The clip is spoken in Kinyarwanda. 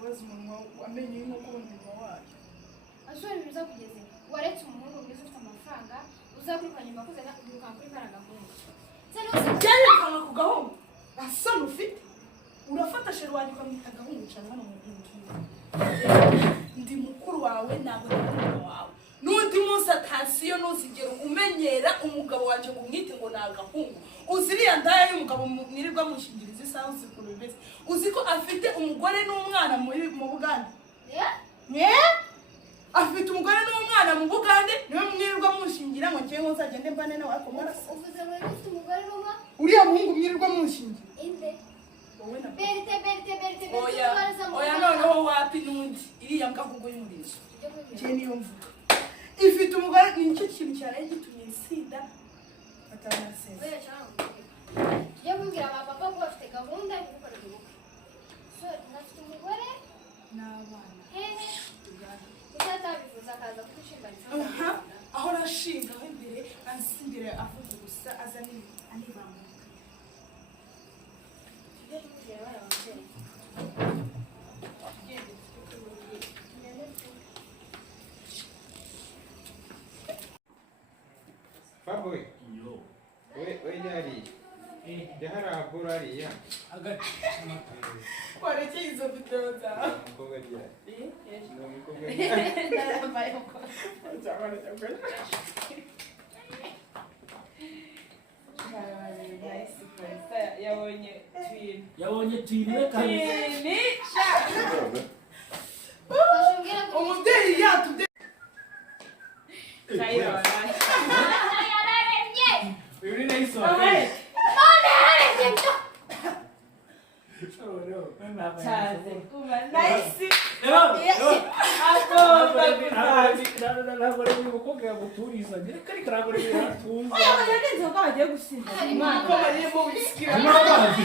kubaza umunwa amenye nk'uko umunwa wayo. Asore biza kugeze. Waretse umuhungu mwiza ufite amafaranga uzakurikanya nyuma kuzana uduka kuri karagahungu. Cyane kanga ku gahungu. Asano ufite. Urafata sheri wanjye ukamwita gahungu cyane hano mu gihugu. Ndi mukuru wawe ntabwo ndi wawe. Nundi munsi atansiyo nuzigero umenyera umugabo wanje ngo umwite ngo nagahungu. Uziriya ndaya y'umugabo mwirirwa mushingiriza isaha uzikuru bimeze. Uziko afite umugore n'umwana mu Bugande. Afite umugore n'umwana mu Bugande niwe mwirirwa mushingira ngo ngiye ngo nzagende mbane nawe ariko mwarasa. Uvuze ngo ufite umugore n'umwana? Uriya muhungu mwirirwa mushingira. Inde. Berite. Oya no wapi nundi. Iriya mbahungu y'umurizo. Je niyo mvuga. Ifite umugore n'icyo kintu cyane gitumye sida. Atanaseze. Oya cyangwa. Je mbwira papa ko afite gahunda yo gukora urubuga. So nafite umugore n'abana. Uzatabivuza akaza kugushingana. Aho rashinga aho imbere ansimbire avuga gusa azani anibanga. Paboy. Yo. We jari. Jahara burari ya. Agati. Wareke izo video za. Mkoga dia. No mkoga. Narabaye uko. Cyabana cyabana. Yabonye twine kandi. Umubyeyi yatude. Yuri naiso. Chaze. Nice. Nagore mukobwa guturiza. Kari karagore biratuza. Oya ndenze ko bagiye gusinda. Imana ko barimo wisikira. Amazi.